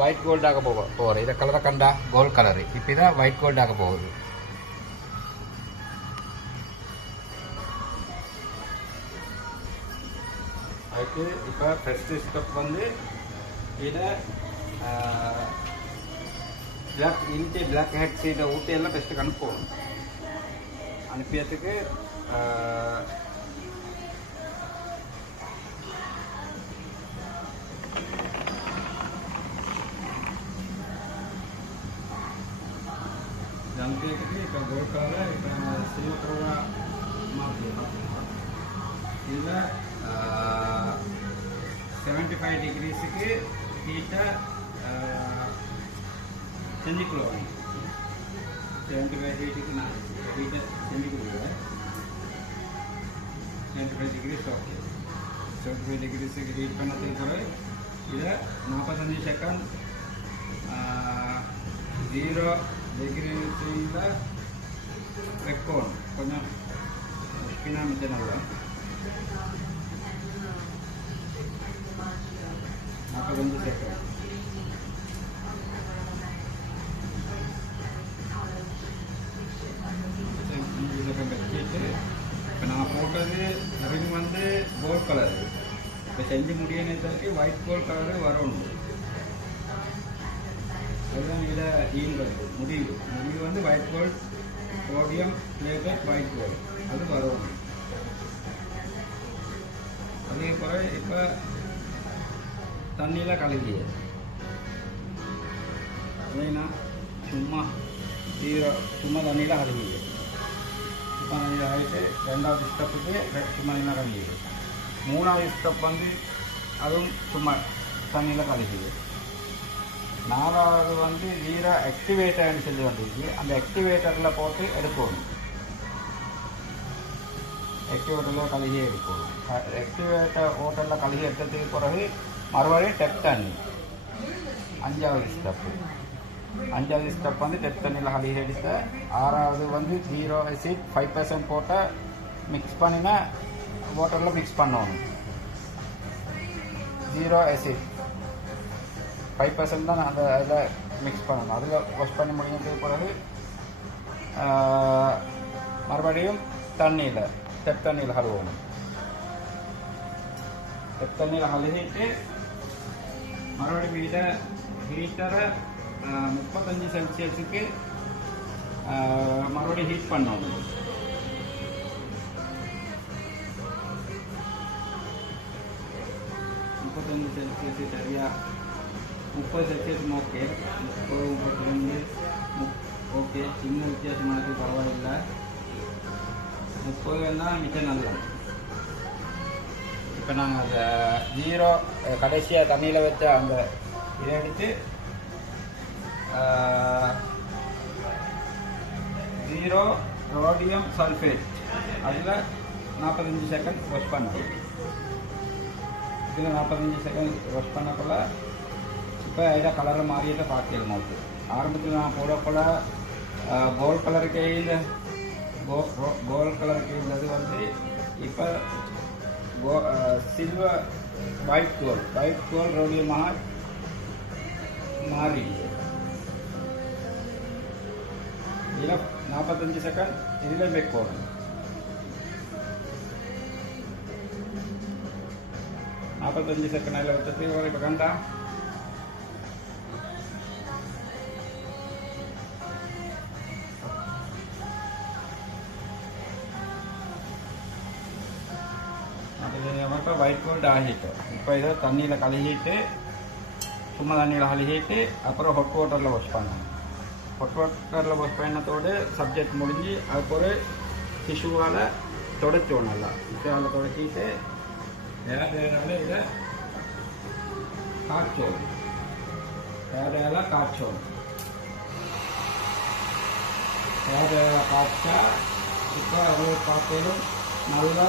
White கோல்டாக போகிற இதை கலரை கண்டா கோல்ட் கலரு. இப்போ இதான் ஒயிட் கோல்டாக போகுது. அதுக்கு இப்போ ஃபஸ்ட்டு ஸ்டெப் வந்து இதை பிளாக் இன்ட்டு பிளாக் ஹெட் சீட்டை ஊற்றி எல்லாம் ஃபஸ்ட்டுக்கு அனுப்பணும். அனுப்பியதுக்கு அனுப்பியதுக்கு இப்போ கோல்ட் கலரில் இப்போ சில்வர் கலராக மாற்றிடலாம். இதில் 75 டிகிரிஸுக்கு ஹீட்டை செஞ்சுக்குள்ளோம். 75 ஹீட்டுக்கு நான் ஹீட்டை செஞ்சுக்குள்ளேன். 75 டிகிரிஸ் ஓகே. 75 டிகிரிஸுக்கு ஹீட் பண்ணதுக்கு பிறகு இதை 45 செகண்ட் 0 டிகிரிஸில் வைக்கணும். கொஞ்சம் ஸ்பின்னாக மிச்ச நல்லா 45 செகண்ட். வச்சுட்டு இப்போ நான் போட்டது ரிங் வந்து கோல்ட் கலரு. இப்போ செஞ்சு முடியனதுக்கு ஒயிட் கோல்ட் கலரு வரணும். அதுதான் இதில் ஈன்றது முடிவு வந்து white gold sodium plated white gold அது வரணும். அதே போல் இப்போ தண்ணியில் கலக்கி இல்லைன்னா சும்மா தண்ணியில் கலக்கி சும்மா தண்ணியில் ஆகிட்டு ரெண்டாவது ஸ்டெப்புக்கு சும்மா தண்ணியில் கலக்கி. மூணாவது ஸ்டெப் வந்து அதுவும் சும்மா தண்ணியில் கலக்கி. நாலாவது வந்து ஜீரோ ஆக்டிவேட்டர்னு சொல்லி வந்துருக்கு. அந்த ஆக்டிவேட்டரில் போட்டு எடுக்கணும். ஆக்டிவேட்டரில் கழுகி எடுக்கணும். ஆக்டிவேட்டர் ஹோட்டலில் கழுகி எடுத்ததுக்கு பிறகு மறுபடியும் டெப் தண்ணி. அஞ்சாவது ஸ்டெப் வந்து டெப் தண்ணியில் கழுகி எடுத்த. ஆறாவது வந்து 0 ஆசிட் 5% போட்ட மிக்ஸ் பண்ணினா வாட்டரில் மிக்ஸ் பண்ணணும். 0 ஆசிட் 5% தான் அந்த அதில் மிக்ஸ் பண்ணணும். அதில் வாஷ் பண்ணி முடிஞ்சதுக்கு பிறகு மறுபடியும் டெப் தண்ணியில் கழுவணும். டெப் தண்ணியில் கழுவிட்டு மறுபடியும் ஹீட்டரை 35 செல்சியஸுக்கு மறுபடியும் ஹீட் பண்ணணும். செல்சியஸ் சரியாக 30 செல்சியஸ் ஓகே. 32 ஓகே. சின்ன வித்தியாசமானது பரவாயில்லை. 30 தான் மிச்சம் நல்லா. இப்போ நாங்கள் அந்த 0 கடைசியாக தண்ணியில் வச்ச அந்த இதை எடுத்து 0 ரோடியம் சல்ஃபேட் அதில் 45 செகண்ட் வாஷ் பண்ணுறோம். இதில் 45 செகண்ட் வாஷ் பண்ணக்குள்ள இப்போ இதில் கலரில் மாறியதை பார்க்கலாம். நமக்கு ஆரம்பத்தில் நான் போடக்குள்ள கோல்ட் கலருக்கு கோல்ட் கலருக்கு இருந்தது வந்து இப்போ சில்வர் ஒயிட் கோல்ட் ரோடியமாக மாறி இதில் 45 செகண்ட் இதில் வைக்கணும். 45 செகண்ட் அதில் வச்சது இப்போ கண்டா மட்டும் ஒயிட் கோல்ட் ஆகிட்டு. இப்போ இதை தண்ணியில் கழுகிட்டு சும்மா தண்ணியில் கழுகிட்டு அப்புறம் ஹாட் வாட்டரில் வாஷ் பண்ணணும். ஹாட் வாட்டரில் வாஷ் பண்ணத்தோடு சப்ஜெக்ட் முடிஞ்சு அதுக்கு ஒரு டிஷ்யூவால் தொடச்சோம். நல்லா டிஷ்யூவால் தொடச்சிட்டு வேறு இதை காய்ச்சோம். காய்ச்சோம். காய்ச்சா இப்போ அவ்வளோ காய்ச்சலும் நல்லா